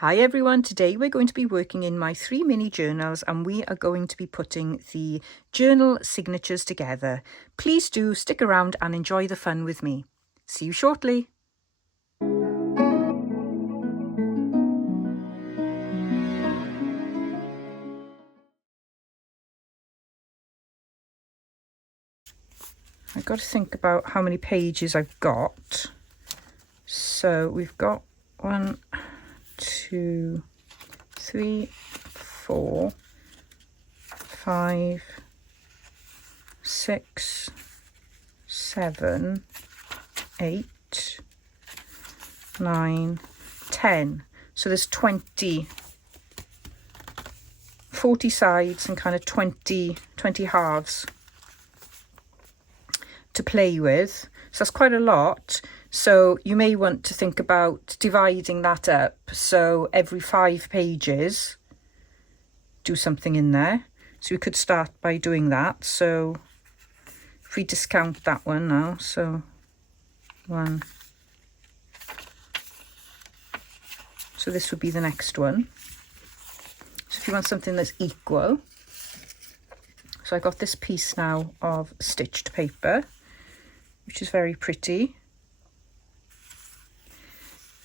Hi everyone, today we're going to be working in my 3 mini journals and we are going to be putting the journal signatures together. Please do stick around and enjoy the fun with me. See you shortly. I've got to think about how many pages I've got. So we've got 1, 2, 3, 4, 5, 6, 7, 8, 9, 10. So there's 40 sides and kind of 20 halves to play with. So that's quite a lot. So you may want to think about dividing that up. So every 5 pages, do something in there. So we could start by doing that. So if we discount that one now, so 1. So this would be the next one. So if you want something that's equal, so I got this piece now of stitched paper, which is very pretty.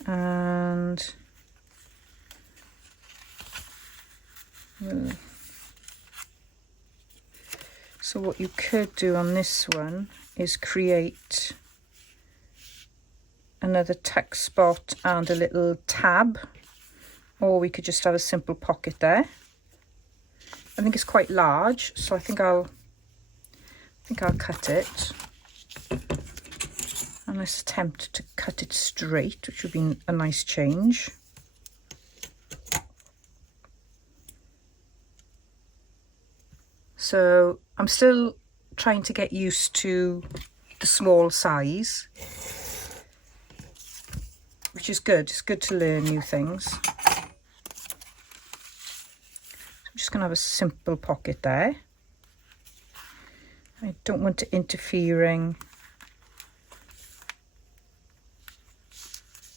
And so what you could do on this one is create another tuck spot and a little tab, or we could just have a simple pocket there. I think it's quite large, so I think I'll cut it. And let's attempt to cut it straight, which would be a nice change. So I'm still trying to get used to the small size, which is good. It's good to learn new things. So I'm just going to have a simple pocket there. I don't want it interfering.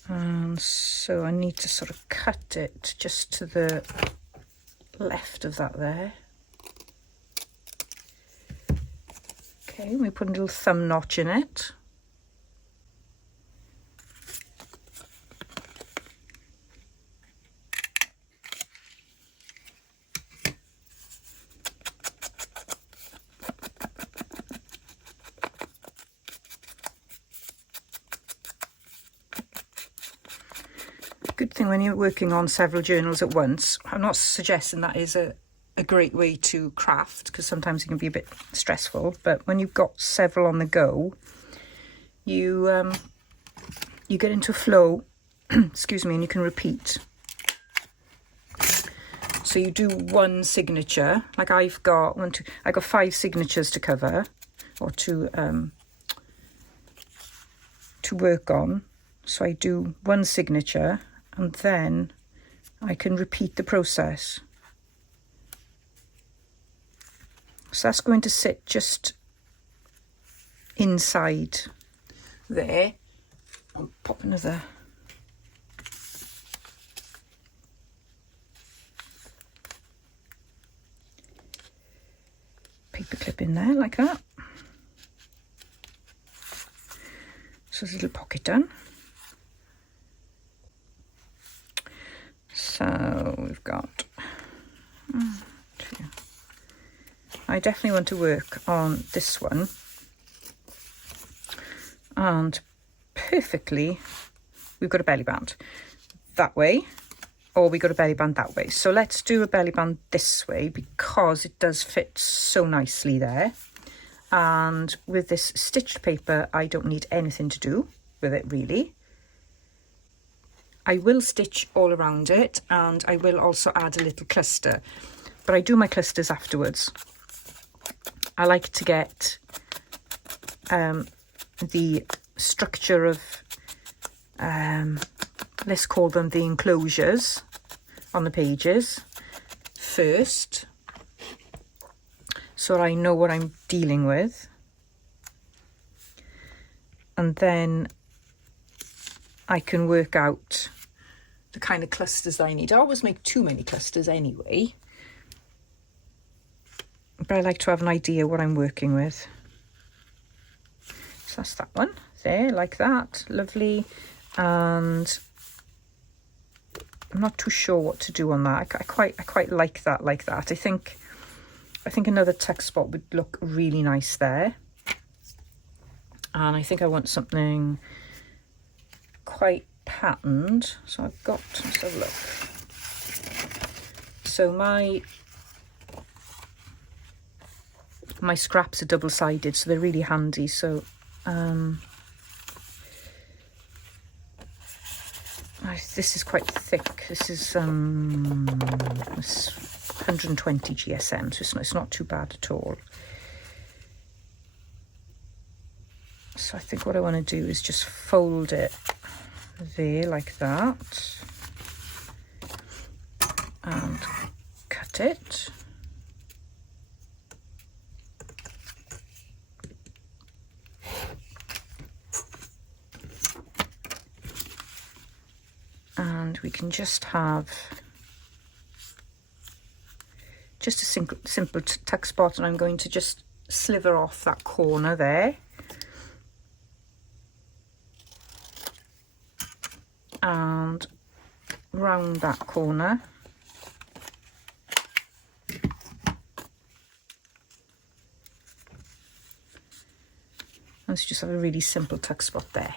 And so I need to sort of cut it just to the left of that there. Okay, we put a little thumb notch in it. Good thing when you're working on several journals at once. I'm not suggesting that is a great way to craft, because sometimes it can be a bit stressful, but when you've got several on the go, you get into a flow excuse me, and you can repeat. So you do one signature, like I've got 5 signatures to cover, or to work on. So I do one signature and then I can repeat the process. So that's going to sit just inside there. I'll pop another paper clip in there like that. So there's a little pocket done. So we've got 2. I definitely want to work on this one, and perfectly we've got a belly band that way, or we got a belly band that way. So let's do a belly band this way because it does fit so nicely there. And with this stitched paper, I don't need anything to do with it really. I will stitch all around it, and I will also add a little cluster, but I do my clusters afterwards. I like to get the structure of, let's call them the enclosures on the pages first, so I know what I'm dealing with, and then I can work out the kind of clusters I need. I always make too many clusters anyway, but I like to have an idea what I'm working with. So that's that one there, like that, lovely. And I'm not too sure what to do on that. I quite like that, like that. I think another tuck spot would look really nice there. And I think I want something quite patterned. So I've got, let's have a look. So my scraps are double-sided, so they're really handy. So this is quite thick. This is 120 GSM, so it's not too bad at all. So I think what I want to do is just fold it there like that and cut it. And we can just have just a simple tuck spot, and I'm going to just sliver off that corner there. And round that corner. Let's just have a really simple tuck spot there.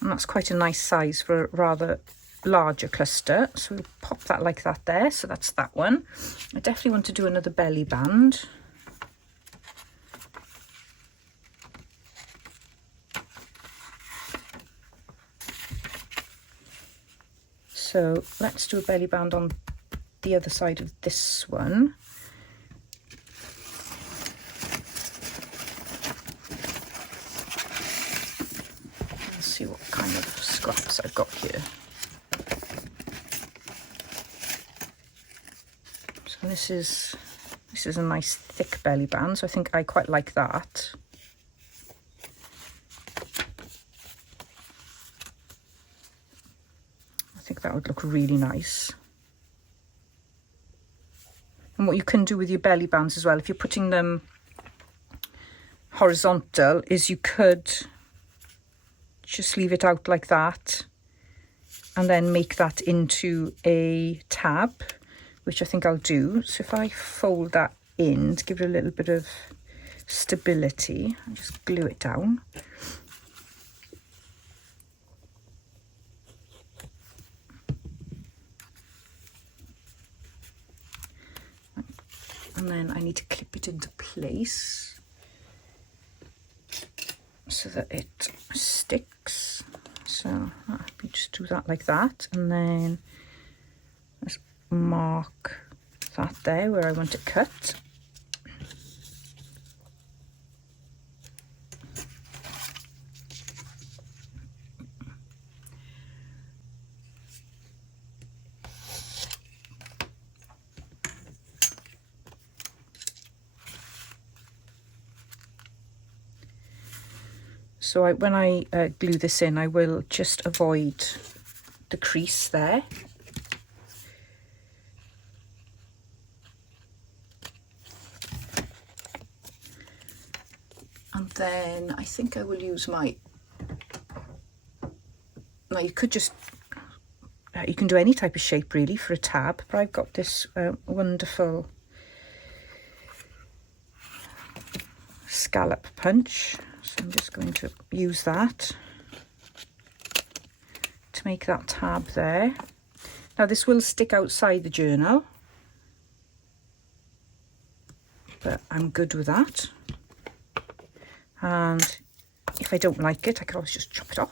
And that's quite a nice size for a rather larger cluster, so we'll pop that like that there. So that's that one. I definitely want to do another belly band. So let's do a belly band on the other side of this one. Let's see what kind of scraps I've got here. So this is a nice thick belly band, so I think I quite like that. I think that would look really nice. And what you can do with your belly bands as well, if you're putting them horizontal, is you could just leave it out like that and then make that into a tab, which I think I'll do. So if I fold that in to give it a little bit of stability, I'll just glue it down. And then I need to clip it into place so that it sticks. So we just do that like that, and then let's mark that there where I want it cut. So when I glue this in, I will just avoid the crease there. And then I think I will use my, now you could just, you can do any type of shape really for a tab, but I've got this wonderful scallop punch. So I'm just going to use that to make that tab there. Now this will stick outside the journal, but I'm good with that. And if I don't like it, I can always just chop it off.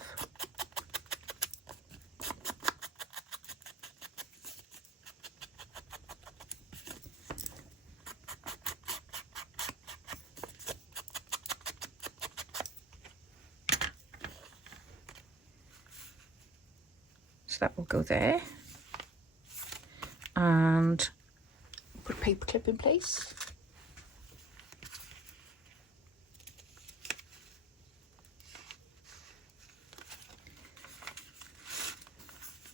So that will go there. and put a paper clip in place.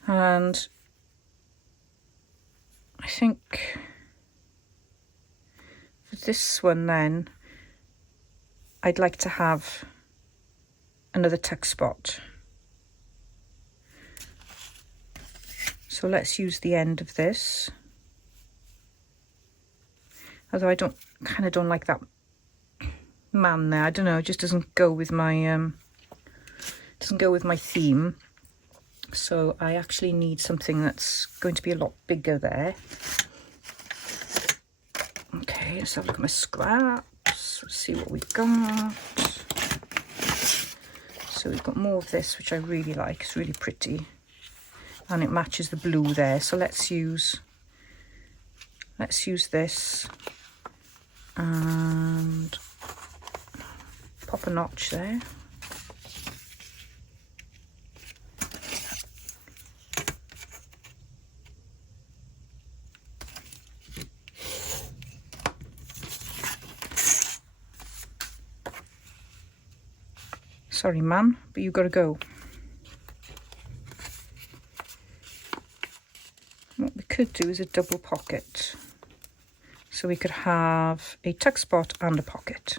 And I think for this one then, I'd like to have another tuck spot. So let's use the end of this. Although I kind of don't like that man there. I don't know, it just doesn't go with my theme. So I actually need something that's going to be a lot bigger there. Okay, let's have a look at my scraps. Let's see what we've got. So we've got more of this, which I really like. It's really pretty. And it matches the blue there. So let's use this and pop a notch there. Sorry, man, but you've got to go. What we could do is a double pocket. So we could have a tuck spot and a pocket.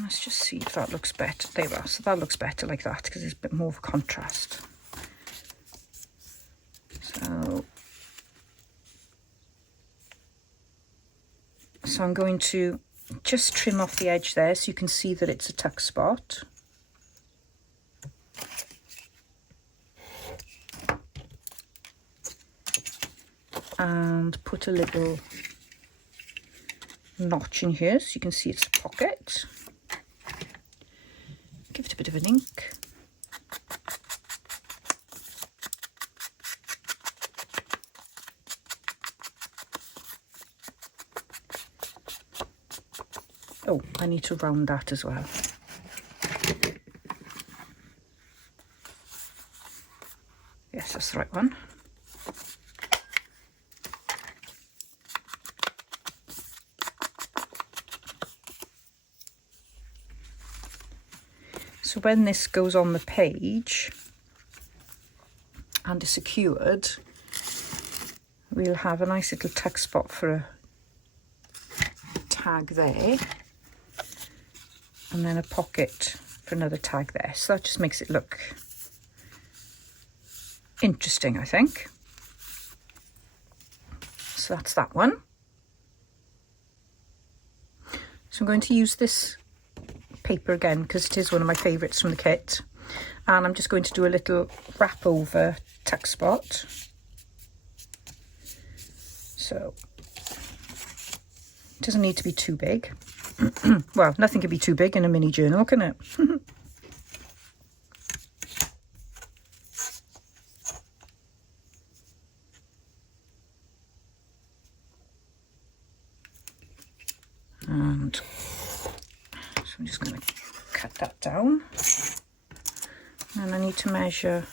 Let's just see if that looks better. There we are. So that looks better like that because it's a bit more of a contrast. So I'm going to just trim off the edge there so you can see that it's a tuck spot. And put a little notch in here so you can see it's a pocket. Give it a bit of an ink. Oh, I need to round that as well. Yes, that's the right one. So when this goes on the page and is secured, we'll have a nice little tuck spot for a tag there. And then a pocket for another tag there. So that just makes it look interesting, I think. So that's that one. So I'm going to use this paper again because it is one of my favourites from the kit. And I'm just going to do a little wrap over tuck spot. So it doesn't need to be too big. Well, nothing can be too big in a mini journal, can it? And so I'm just going to cut that down. And I need to measure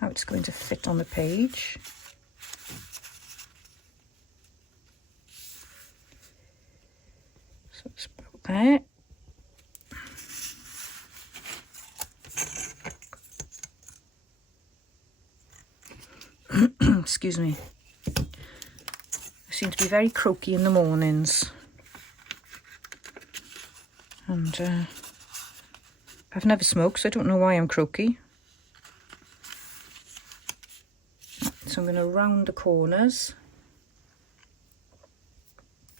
how it's going to fit on the page. So it's about there. Excuse me. I seem to be very croaky in the mornings. And I've never smoked, so I don't know why I'm croaky. So I'm going to round the corners.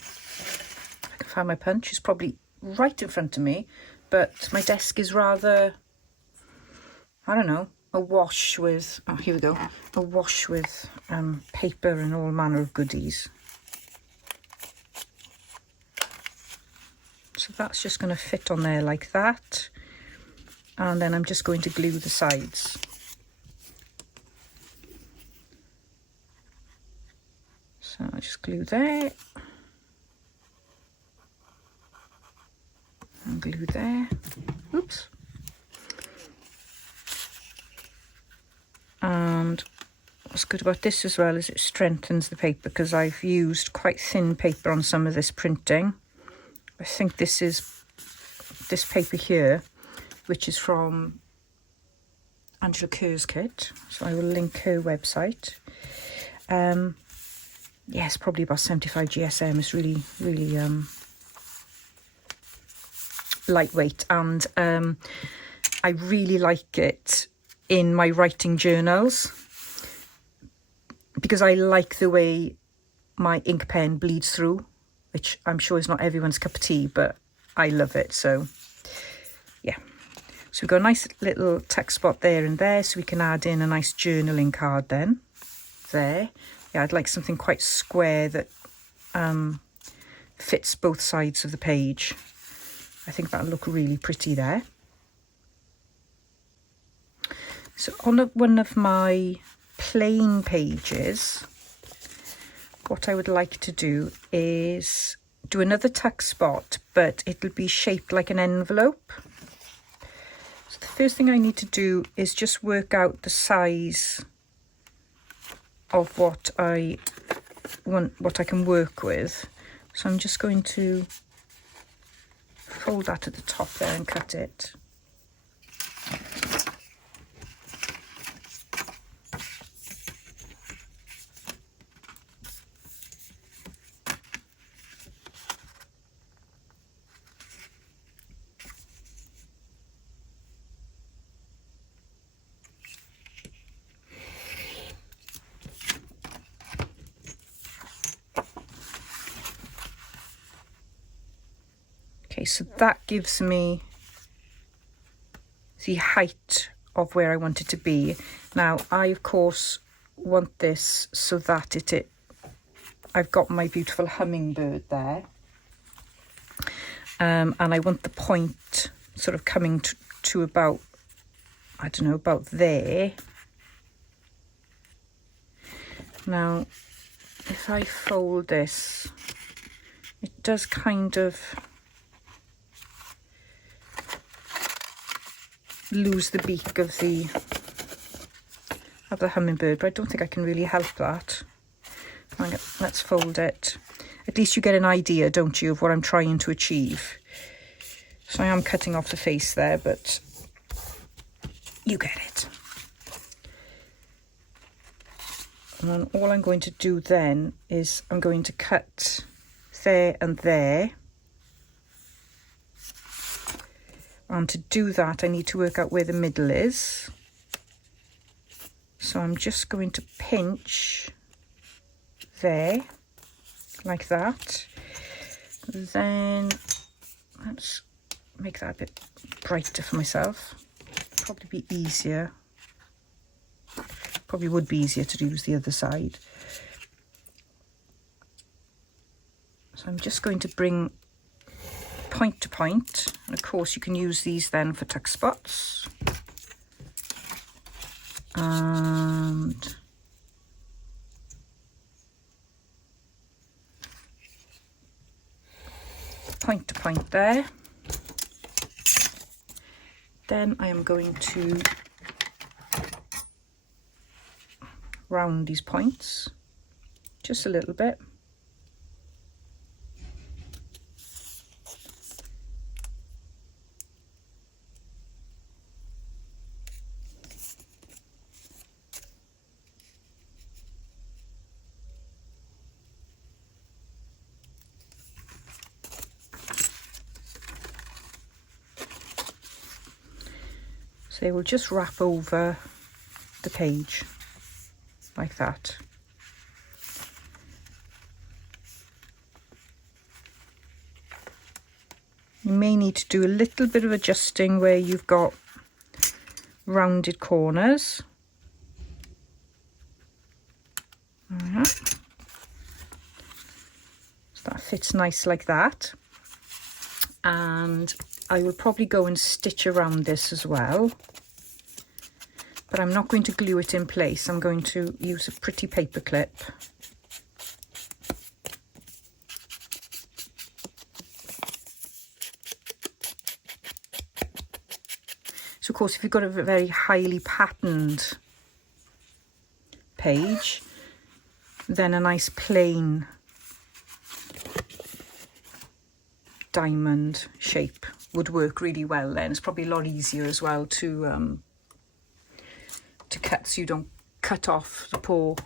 I can find my punch. It's probably right in front of me, but my desk is rather, I don't know, awash with, oh, here we go, awash with paper and all manner of goodies. So that's just going to fit on there like that. And then I'm just going to glue the sides. So I just glue there. And glue there. Oops. what's good about this as well is it strengthens the paper, because I've used quite thin paper on some of this printing. I think this is this paper here, which is from Angela Kerr's kit, so I will link her website. Yes, probably about 75 GSM. It's really, really lightweight, and I really like it in my writing journals, because I like the way my ink pen bleeds through, which I'm sure is not everyone's cup of tea, but I love it. So yeah, so we've got a nice little text spot there and there, so we can add in a nice journaling card then there. Yeah, I'd like something quite square that fits both sides of the page. I think that'll look really pretty there. So on one of my plain pages, what I would like to do is do another tuck spot, but it'll be shaped like an envelope. So the first thing I need to do is just work out the size of what I want, what I can work with. So I'm just going to fold that at the top there and cut it. Okay, so that gives me the height of where I want it to be. Now, I, of course, want this so that I've got my beautiful hummingbird there. And I want the point sort of coming to about, I don't know, about there. Now, if I fold this, it does kind of lose the beak of the hummingbird, but I don't think I can really help that. Let's fold it. At least you get an idea, don't you, of what I'm trying to achieve. So I am cutting off the face there, but you get it. And then all I'm going to do then is I'm going to cut there and there. And to do that, I need to work out where the middle is. So I'm just going to pinch there, like that. Then let's make that a bit brighter for myself. Probably be easier. Probably would be easier to use the other side. So I'm just going to bring point to point, and of course you can use these then for tuck spots, and point to point there. Then I am going to round these points just a little bit. They will just wrap over the page like that. You may need to do a little bit of adjusting where you've got rounded corners. So that fits nice like that. And I will probably go and stitch around this as well, but I'm not going to glue it in place. I'm going to use a pretty paper clip. So of course, if you've got a very highly patterned page, then a nice plain diamond shape would work really well then. It's probably a lot easier as well to cut, so you don't cut off the poor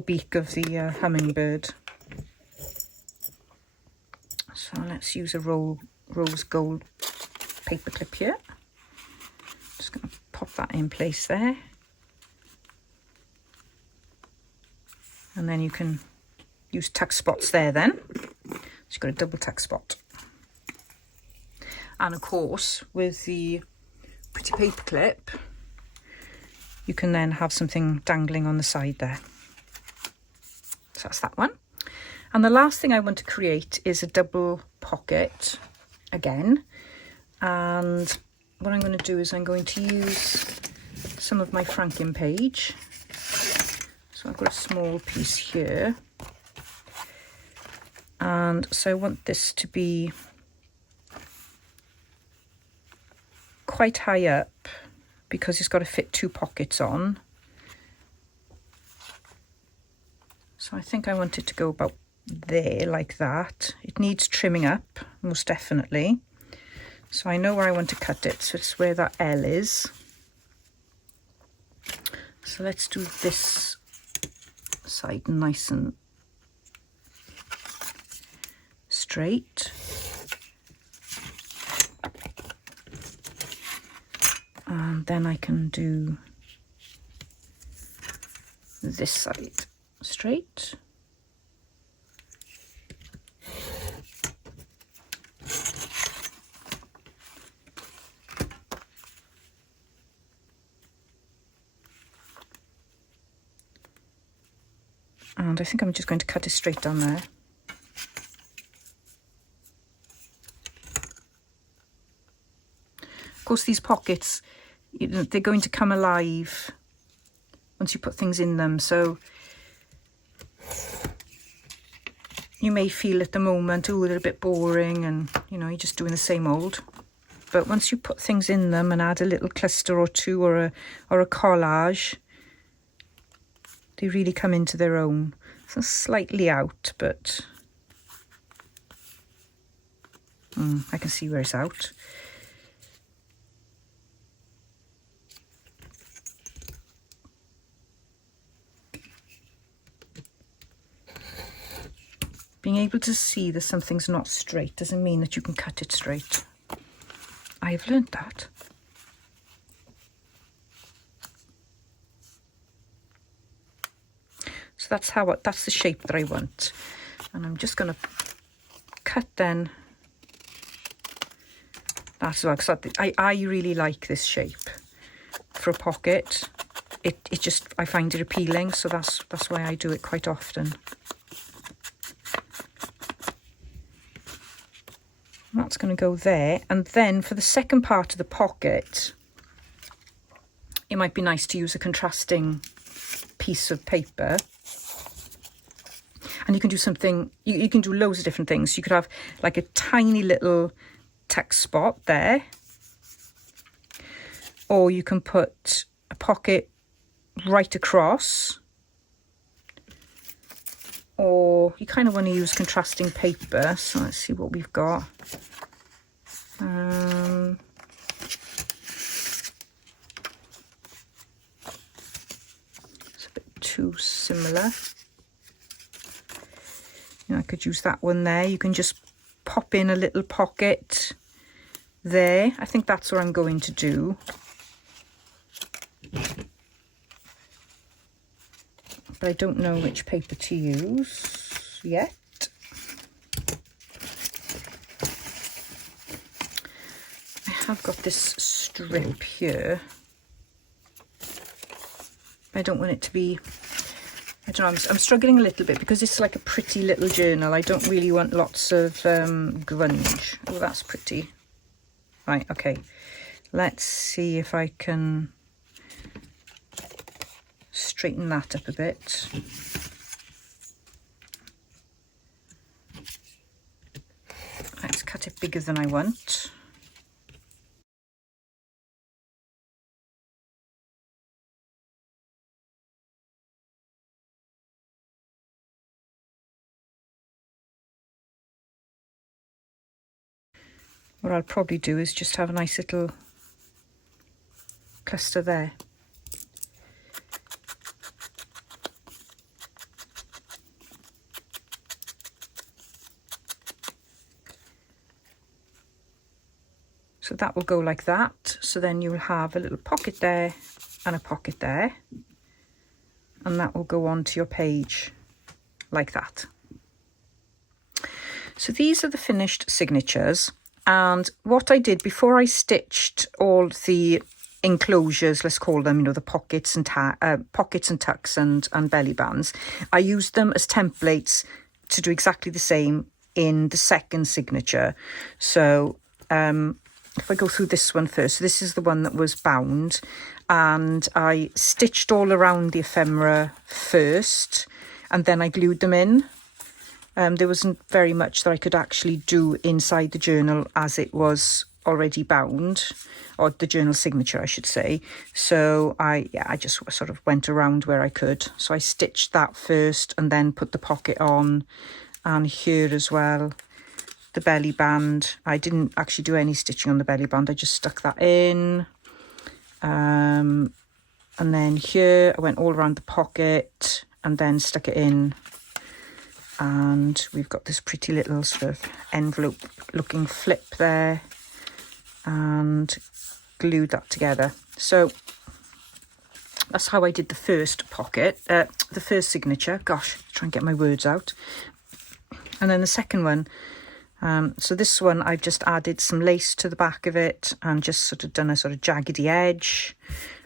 beak of the hummingbird. So let's use a rose gold paper clip here. Just going to pop that in place there. And then you can use tuck spots there then. So you've got a double tuck spot. And of course, with the pretty paper clip, you can then have something dangling on the side there. So that's that one. And the last thing I want to create is a double pocket again. And what I'm going to do is I'm going to use some of my franking page. So I've got a small piece here. And so I want this to be quite high up because it's got to fit 2 pockets on. So I think I want it to go about there, like that. It needs trimming up, most definitely. So I know where I want to cut it, so it's where that L is. So let's do this side nice and straight. And then I can do this side straight. And I think I'm just going to cut it straight down there. Of course, these pockets, they're going to come alive once you put things in them. So you may feel at the moment, oh, they're a bit boring and, you know, you're just doing the same old. But once you put things in them and add a little cluster or two or a collage, they really come into their own. So slightly out, but I can see where it's out. Being able to see that something's not straight doesn't mean that you can cut it straight. I've learned that. So that's the shape that I want. And I'm just going to cut then that as well, because I really like this shape for a pocket. It just, I find it appealing, so that's why I do it quite often. That's going to go there. And then for the second part of the pocket, it might be nice to use a contrasting piece of paper. And you can do something, you can do loads of different things. You could have like a tiny little text spot there. Or you can put a pocket right across. Or you kind of want to use contrasting paper. So let's see what we've got. It's a bit too similar. You know, I could use that one there. You can just pop in a little pocket there. I think that's what I'm going to do. But I don't know which paper to use yet. I have got this strip here. I don't want it to be, I don't know, I'm struggling a little bit because it's like a pretty little journal. I don't really want lots of grunge. Oh, that's pretty. Right, okay. Let's see if I can straighten that up a bit. Let's cut it bigger than I want. what I'll probably do is just have a nice little cluster there. So that will go like that. So then you'll have a little pocket there and a pocket there. And that will go onto your page like that. So these are the finished signatures. And what I did before I stitched all the enclosures, let's call them, you know, the pockets and tucks and belly bands, I used them as templates to do exactly the same in the second signature. So if I go through this one first, so this is the one that was bound, and I stitched all around the ephemera first, and then I glued them in. There wasn't very much that I could actually do inside the journal as it was already bound, or the journal signature, I should say. So I just sort of went around where I could. So I stitched that first and then put the pocket on, and here as well. The belly band, I didn't actually do any stitching on the belly band, I just stuck that in. And then here I went all around the pocket and then stuck it in. And we've got this pretty little sort of envelope looking flip there, and glued that together. So that's how I did the first pocket, the first signature. Gosh, try and get my words out. And then the second one, so this one I've just added some lace to the back of it and just sort of done a sort of jaggedy edge.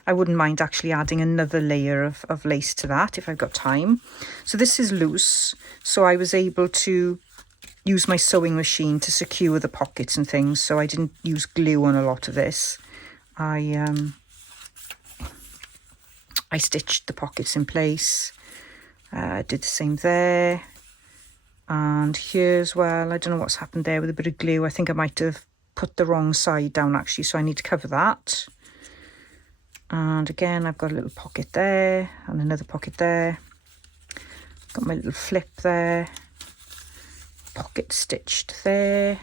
I wouldn't mind actually adding another layer of lace to that if I've got time. So this is loose, so I was able to use my sewing machine to secure the pockets and things, so I didn't use glue on a lot of this. I stitched the pockets in place, did the same there. And here as well, I don't know what's happened there with a bit of glue. I think I might have put the wrong side down actually, so I need to cover that. And again, I've got a little pocket there and another pocket there. Got my little flip there. Pocket stitched there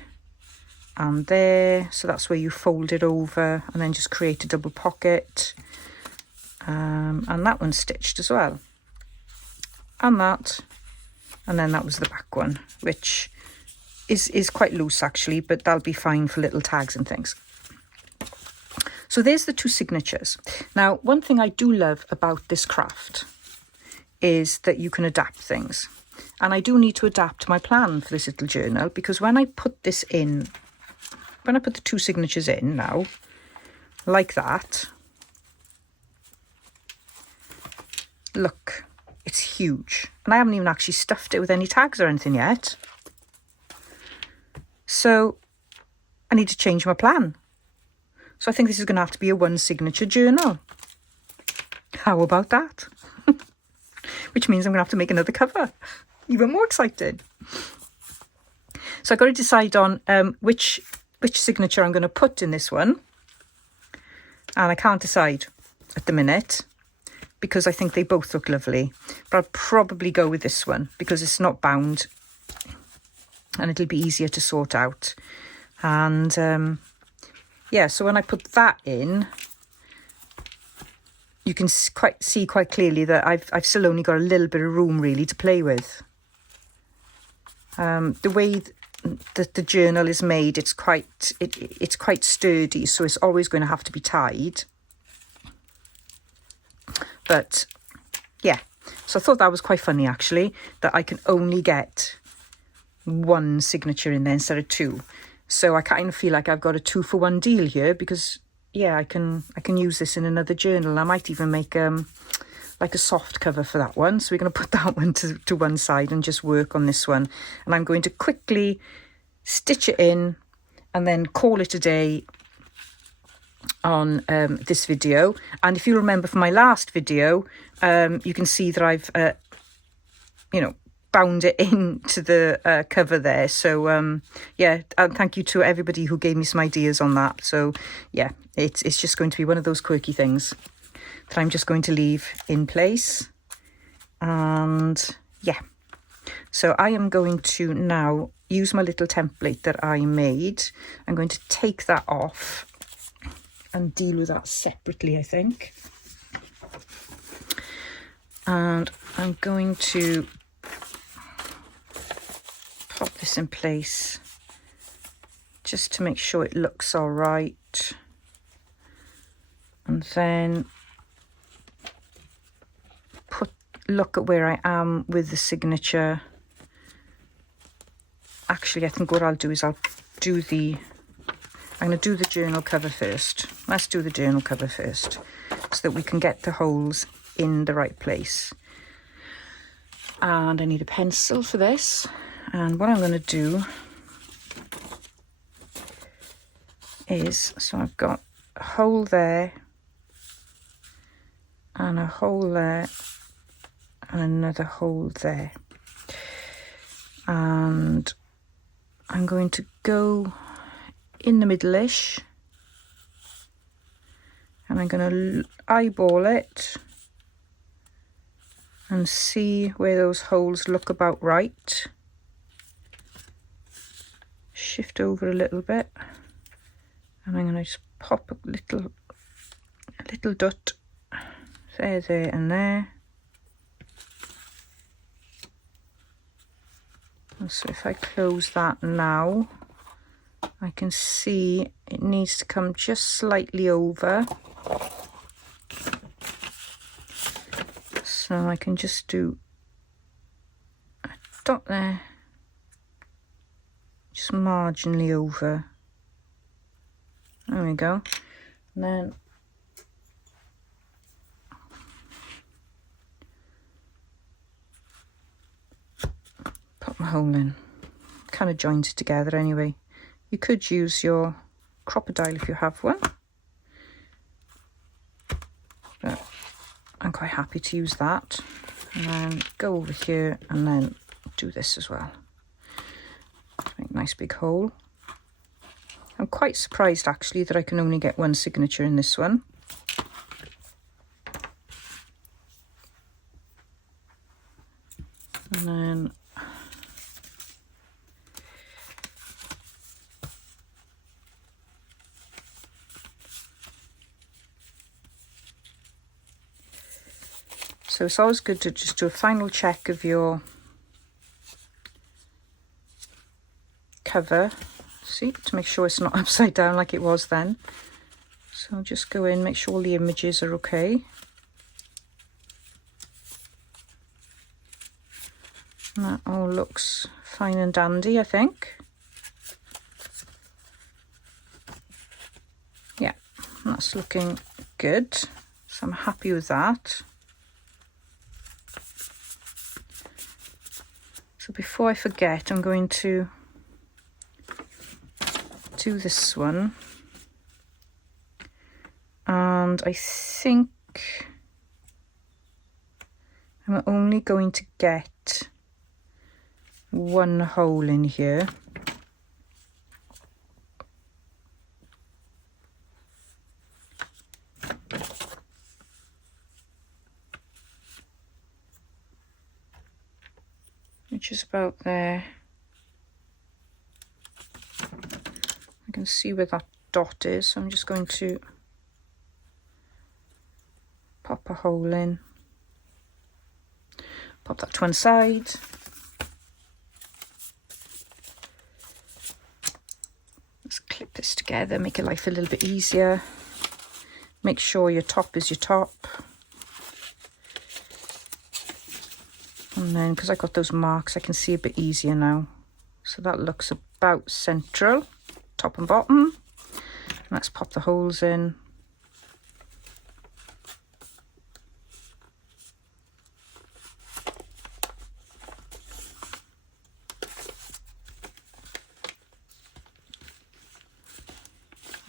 and there. So that's where you fold it over and then just create a double pocket. And that one's stitched as well. And that. And then that was the back one, which is quite loose actually, but that'll be fine for little tags and things. So there's the two signatures. Now, one thing I do love about this craft is that you can adapt things. And I do need to adapt my plan for this little journal, because when I put this in, when I put the two signatures in now, like that, look, it's huge. And I haven't even actually stuffed it with any tags or anything yet. So I need to change my plan. So I think this is going to have to be a one signature journal. How about that? Which means I'm going to have to make another cover. Even more excited. So I've got to decide on which signature I'm going to put in this one. And I can't decide at the minute, because I think they both look lovely. But I'll probably go with this one because it's not bound and it'll be easier to sort out. And yeah, so when I put that in, you can see quite clearly that I've still only got a little bit of room really to play with. The way that the journal is made, it's quite sturdy, so it's always going to have to be tied. But yeah, so I thought that was quite funny actually, that I can only get one signature in there instead of two. So I kind of feel like I've got a 2-for-1 deal here, because yeah, I can use this in another journal. I might even make like a soft cover for that one. So we're going to put that one to one side and just work on this one. And I'm going to quickly stitch it in and then call it a day on this video. And if you remember from my last video, you can see that I've bound it into the cover there. So yeah, and thank you to everybody who gave me some ideas on that. So yeah, it's just going to be one of those quirky things that I'm just going to leave in place. And yeah, So I am going to now use my little template that I made. I'm going to take that off and deal with that separately, I think. And I'm going to pop this in place just to make sure it looks all right. And then look at where I am with the signature. Actually, I think what I'll do is I'm going to do the journal cover first. Let's do the journal cover first so that we can get the holes in the right place. And I need a pencil for this. And what I'm going to do is, so I've got a hole there and a hole there and another hole there, and I'm going to go in the middle-ish and I'm going to eyeball it and see where those holes look about right. Shift over a little bit and I'm going to just pop a little dot there, there and there. And so if I close that now, I can see it needs to come just slightly over. So I can just do a dot there, just marginally over. There we go. And then put my hole in. Kind of joins it together anyway. You could use your crocodile if you have one, but I'm quite happy to use that. And then go over here and then do this as well. Make a nice big hole. I'm quite surprised actually that I can only get one signature in this one. And then so it's always good to just do a final check of your cover, see, to make sure it's not upside down like it was then. So just go in, make sure all the images are okay. And that all looks fine and dandy, I think. Yeah, that's looking good. So I'm happy with that. So before I forget, I'm going to do this one. And I think I'm only going to get one hole in here. Which is about there. I can see where that dot is, so I'm just going to pop a hole in. Pop that to one side. Let's clip this together, make your life a little bit easier. Make sure your top is your top. And then, because I got those marks, I can see a bit easier now. So that looks about central, top and bottom. Let's pop the holes in.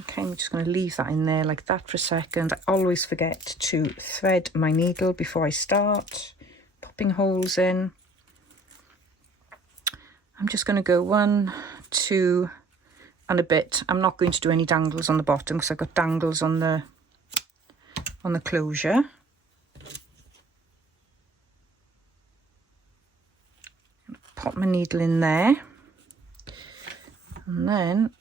Okay, I'm just going to leave that in there like that for a second. I always forget to thread my needle before I start. Popping holes in. I'm just going to go 1, 2 and a bit. I'm not going to do any dangles on the bottom because I've got dangles on the closure. pop my needle in there, and then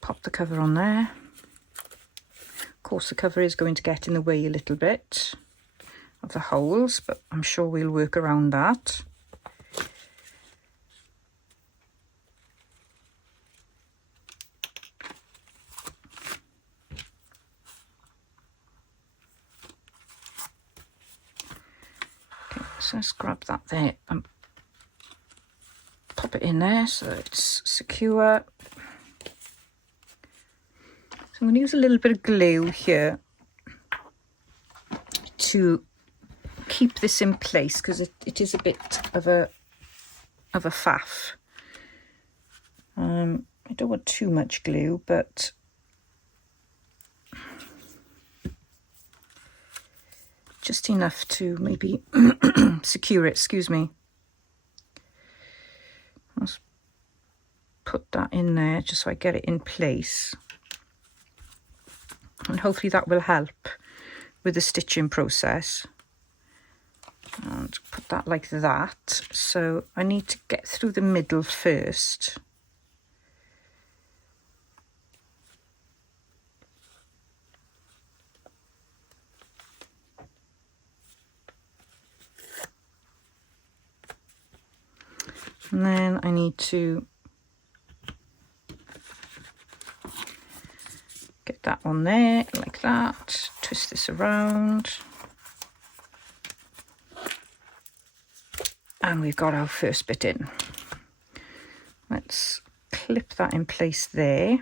pop the cover on there. Of course, the cover is going to get in the way a little bit of the holes, but I'm sure we'll work around that. Okay, so let's grab that there and pop it in there so it's secure. So I'm going to use a little bit of glue here to keep this in place, because it is a bit of a faff. I don't want too much glue, but just enough to maybe secure it. Excuse me. Let's put that in there just so I get it in place, and hopefully that will help with the stitching process. And put that like that. So I need to get through the middle first. And then I need to get that on there like that, twist this around. And we've got our first bit in. Let's clip that in place there.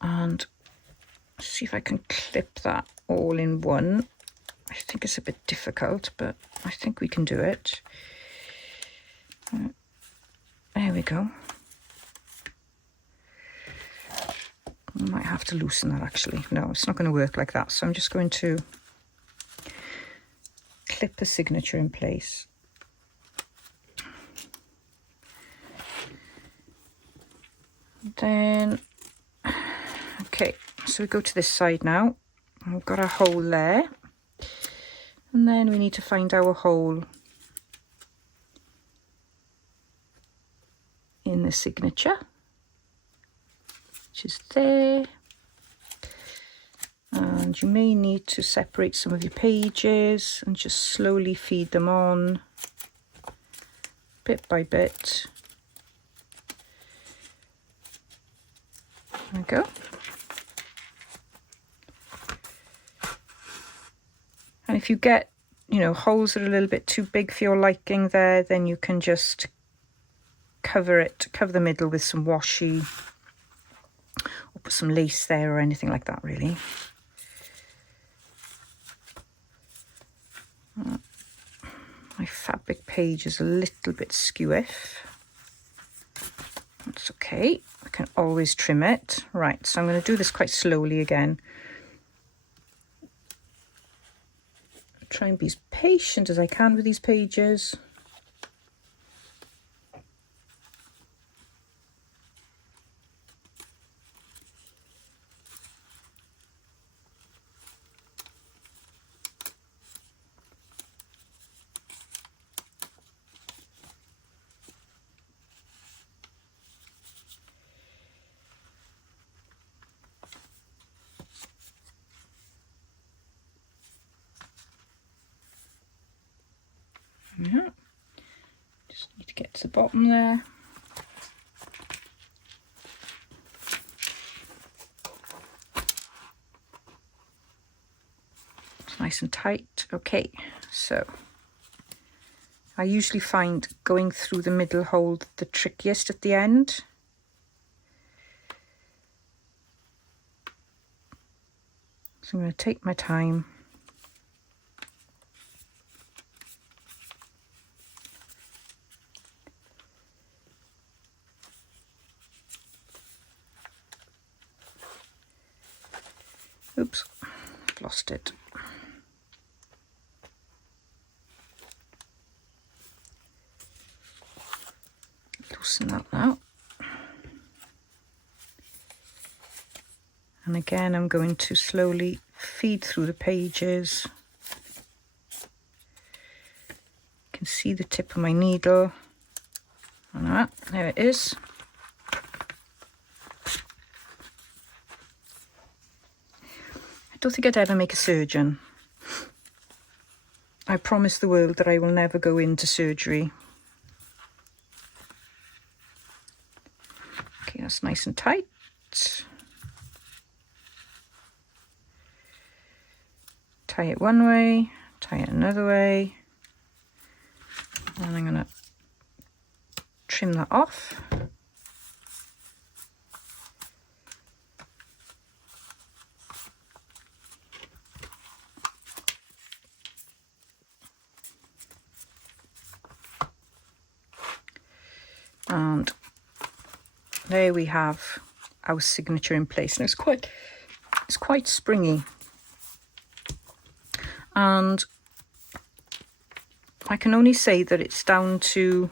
And see if I can clip that all in one. I think it's a bit difficult, but I think we can do it. There we go. I might have to loosen that actually. No, it's not going to work like that. So I'm just going to clip the signature in place. Then, okay, so we go to this side now. We've got a hole there. And then we need to find our hole in the signature, which is there. And you may need to separate some of your pages and just slowly feed them on, bit by bit. There we go. And if you get, holes that are a little bit too big for your liking there, then you can just cover the middle with some washi, or put some lace there or anything like that, really. My fabric page is a little bit skewiff. That's okay, I can always trim it. Right, so I'm going to do this quite slowly again. Try and be as patient as I can with these pages. Yeah, just need to get to the bottom there. It's nice and tight. Okay, so I usually find going through the middle hole the trickiest at the end. So I'm going to take my time. Oops, I've lost it. Loosen that now. And again, I'm going to slowly feed through the pages. can see the tip of my needle. And that, there it is. I don't think I'd ever make a surgeon. I promise the world that I will never go into surgery. Okay, that's nice and tight. Tie it one way, tie it another way, and I'm going to trim that off. And there we have our signature in place. And it's quite springy. And I can only say that it's down to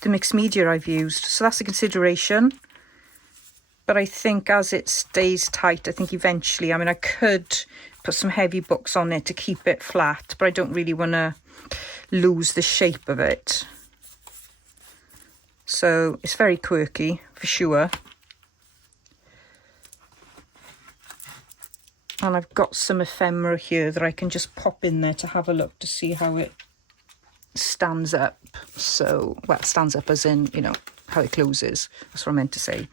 the mixed media I've used. So that's a consideration. But I think as it stays tight, I think eventually, I mean, I could put some heavy books on it to keep it flat, but I don't really want to lose the shape of it. So it's very quirky for sure. And I've got some ephemera here that I can just pop in there to have a look to see how it stands up. So, well, stands up as in, you know, how it closes. That's what I meant to say.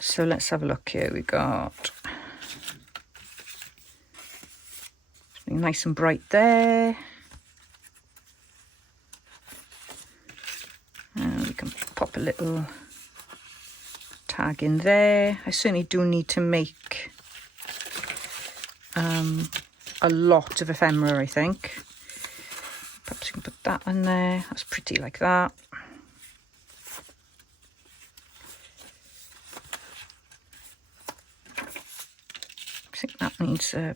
So let's have a look here. We got something nice and bright there. And we can pop a little tag in there. I certainly do need to make a lot of ephemera, I think. Perhaps we can put that in there. That's pretty like that. I think that needs a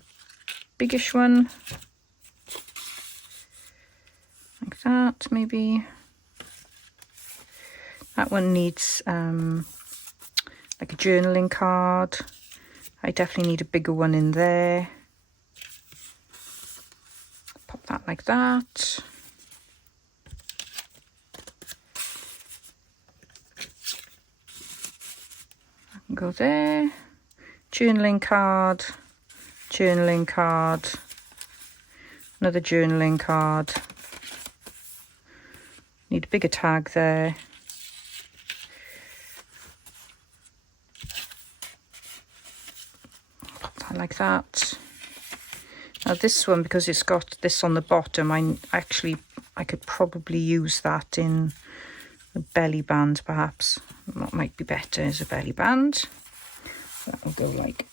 biggish one. Like that, maybe. That one needs like a journaling card. I definitely need a bigger one in there. Pop that like that. I can go there. Journaling card, another journaling card. Need a bigger tag there. Like that. Now this one, because it's got this on the bottom, I could probably use that in a belly band perhaps. That might be better as a belly band. That will go like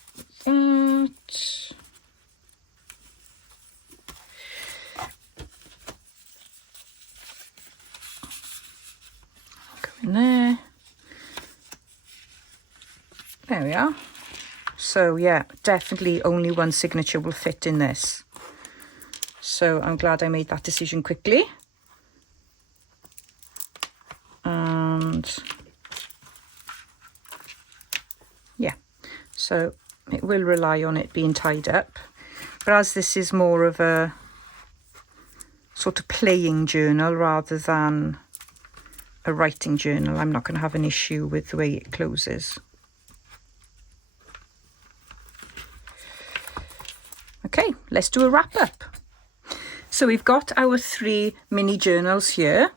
that. Go in there. There we are. So yeah, definitely only one signature will fit in this. So I'm glad I made that decision quickly. And yeah, so it will rely on it being tied up. But as this is more of a sort of playing journal rather than a writing journal, I'm not going to have an issue with the way it closes. Okay, let's do a wrap up. So we've got our 3 mini journals here,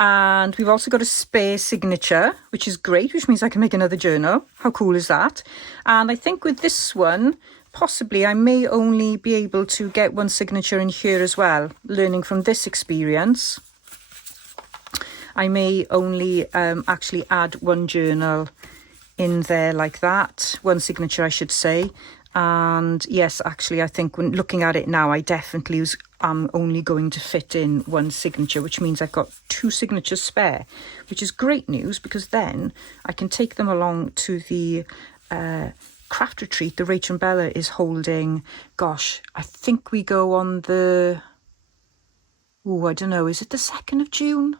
and we've also got a spare signature, which is great, which means I can make another journal. How cool is that? And I think with this one, possibly I may only be able to get one signature in here as well. Learning from this experience, I may only actually add one journal in there like that, one signature I should say. And yes, actually, I think when looking at it now, I definitely am only going to fit in one signature, which means I've got 2 signatures spare, which is great news because then I can take them along to the craft retreat that RachandBella is holding. Gosh, I think we go on the, I don't know, is it the 2nd of June?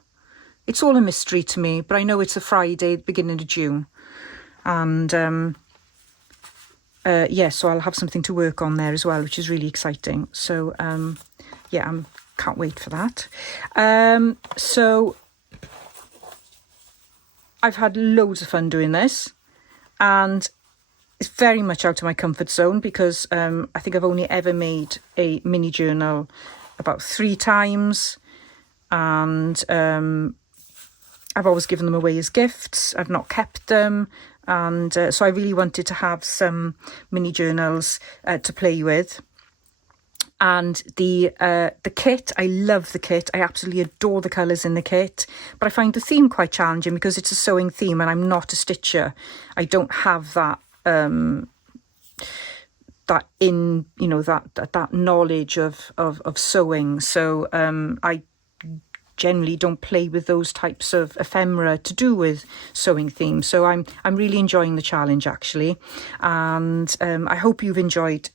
It's all a mystery to me, but I know it's a Friday, beginning of June. And yeah, so I'll have something to work on there as well, which is really exciting. So yeah, can't wait for that. So I've had loads of fun doing this, and it's very much out of my comfort zone because I think I've only ever made a mini journal about 3 times, and I've always given them away as gifts. I've not kept them, and so I really wanted to have some mini journals to play with. And the kit, I love the kit. I absolutely adore the colours in the kit, but I find the theme quite challenging because it's a sewing theme and I'm not a stitcher. I don't have that that knowledge of sewing. So I generally don't play with those types of ephemera to do with sewing themes. So I'm really enjoying the challenge, actually, and I hope you've enjoyed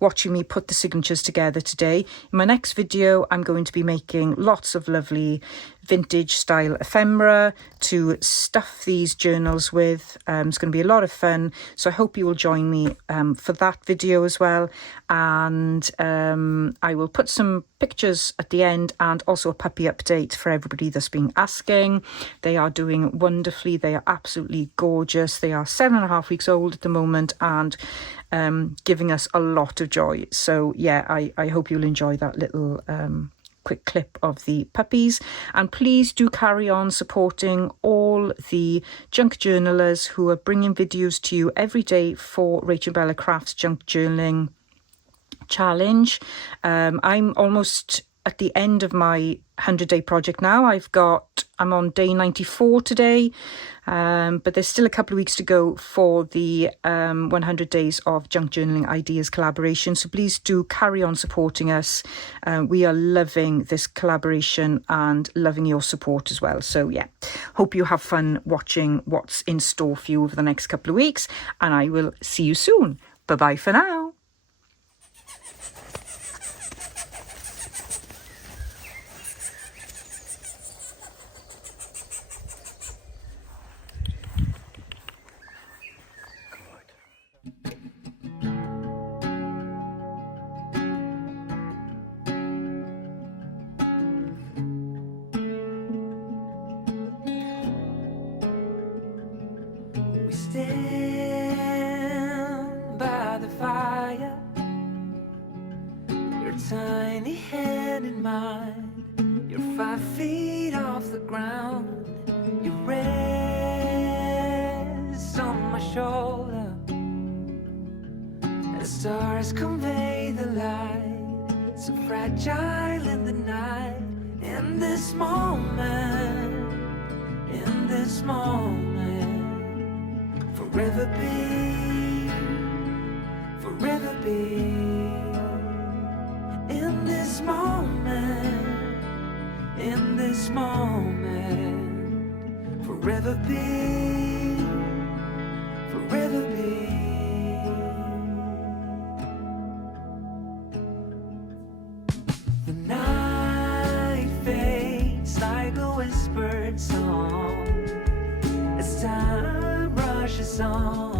watching me put the signatures together today. In my next video, I'm going to be making lots of lovely vintage style ephemera to stuff these journals with. It's going to be a lot of fun, so I hope you will join me for that video as well. And I will put some pictures at the end and also a puppy update for everybody that's been asking. They are doing wonderfully. They are absolutely gorgeous. They are 7.5 weeks old at the moment and giving us a lot of joy. So yeah, I hope you'll enjoy that little quick clip of the puppies, and please do carry on supporting all the junk journalers who are bringing videos to you every day for RachandBella Crafts Junk Journaling Challenge. I'm almost at the end of my 100-day project now. I'm on day 94 today, but there's still a couple of weeks to go for the 100 days of Junk Journaling Ideas collaboration. So please do carry on supporting us. We are loving this collaboration and loving your support as well. So yeah, hope you have fun watching what's in store for you over the next couple of weeks, and I will see you soon. Bye-bye for now. Stand by the fire, your tiny hand in mine. You're 5 feet off the ground. You rest on my shoulder as stars convey the light, so fragile in the night. In this moment, forever be, in this moment, forever be. The night fades like a whispered song as time rushes on.